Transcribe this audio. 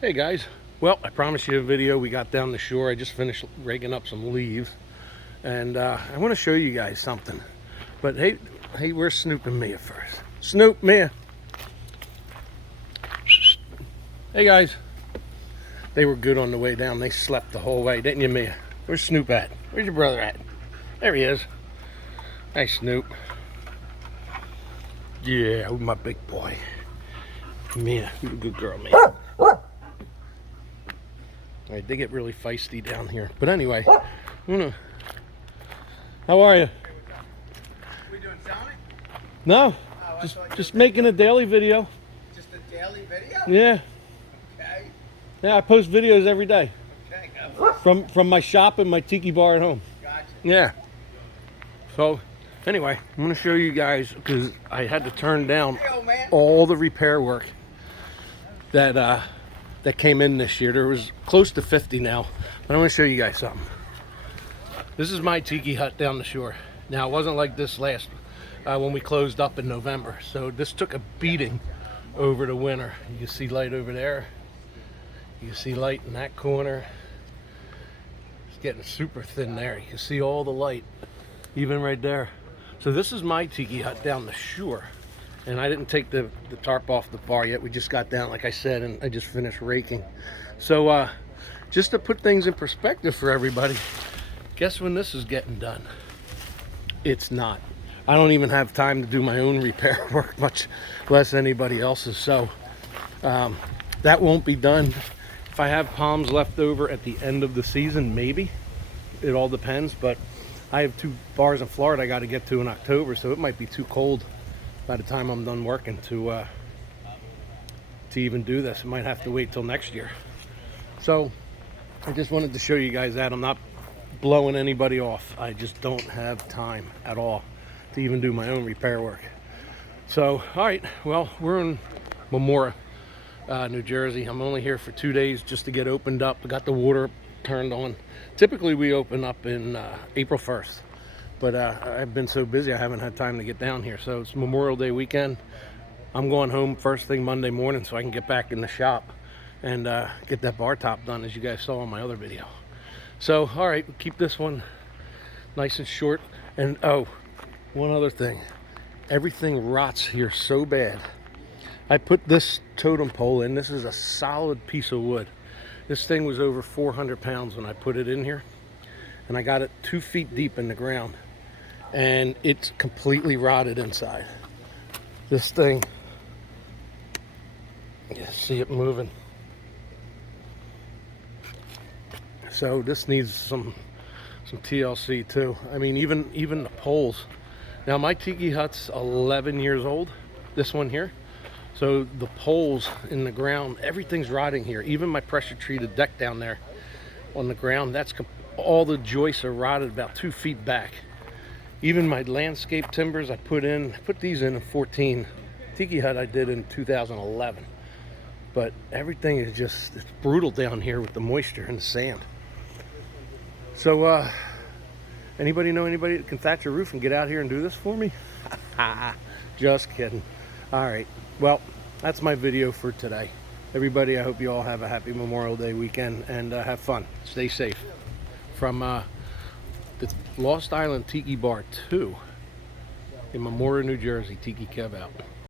Hey guys, well, I promised you a video. We got down the shore. I just finished raking up some leaves, and I want to show you guys something. But hey, where's Snoop and Mia first? Snoop, Mia. Hey guys. They were good on the way down. They slept the whole way, didn't you, Mia? Where's Snoop at? Where's your brother at? There he is. Hey, Snoop. Yeah, my big boy. Mia, you a good girl, Mia. Right, they get really feisty down here. But anyway, how are you? We doing filming? No, just making a daily video. Just a daily video? Yeah. Okay. Yeah, I post videos every day. Okay. From my shop and my tiki bar at home. Gotcha. Yeah. So, anyway, I'm going to show you guys, because I had to turn down all the repair work that came in this year. There was close to 50 now. But I'm going to show you guys something. This is my tiki hut down the shore. Now, it wasn't like this last when we closed up in November. So this took a beating over the winter. You can see light over there. You can see light in that corner. It's getting super thin there. You can see all the light, even right there. So this is my tiki hut down the shore. And I didn't take the tarp off the bar yet. We just got down, like I said, and I just finished raking. So just to put things in perspective for everybody, guess when this is getting done? It's not. I don't even have time to do my own repair work, much less anybody else's. So that won't be done. If I have palms left over at the end of the season, maybe. It all depends. But I have 2 bars in Florida I got to get to in October, so it might be too cold by the time I'm done working to even do this. I might have to wait till next year. So I just wanted to show you guys that. I'm not blowing anybody off. I just don't have time at all to even do my own repair work. So, all right, well, we're in Memora, New Jersey. I'm only here for 2 days just to get opened up. I got the water turned on. Typically we open up in April 1st. But I've been so busy I haven't had time to get down here. So it's Memorial Day weekend. I'm going home first thing Monday morning so I can get back in the shop and get that bar top done, as you guys saw in my other video. So, all right, we'll keep this one nice and short. And oh, one other thing. Everything rots here so bad. I put this totem pole in. This is a solid piece of wood. This thing was over 400 pounds when I put it in here. And I got it 2 feet deep in the ground. And it's completely rotted inside. This thing, you see it moving. So this needs some TLC too. I mean, even the poles. Now my tiki hut's 11 years old, this one here. So the poles in the ground, everything's rotting here. Even my pressure treated deck down there on the ground, all the joists are rotted about 2 feet back. Even my landscape timbers I put these in 14. Tiki hut I did in 2011. But everything is just, it's brutal down here with the moisture and the sand. So anybody know anybody that can thatch a roof and get out here and do this for me? Just kidding. All right, well, that's my video for today. Everybody, I hope you all have a happy Memorial Day weekend and have fun. Stay safe. From the Lost Island Tiki Bar 2 in Memorial, New Jersey. Tiki Kev out.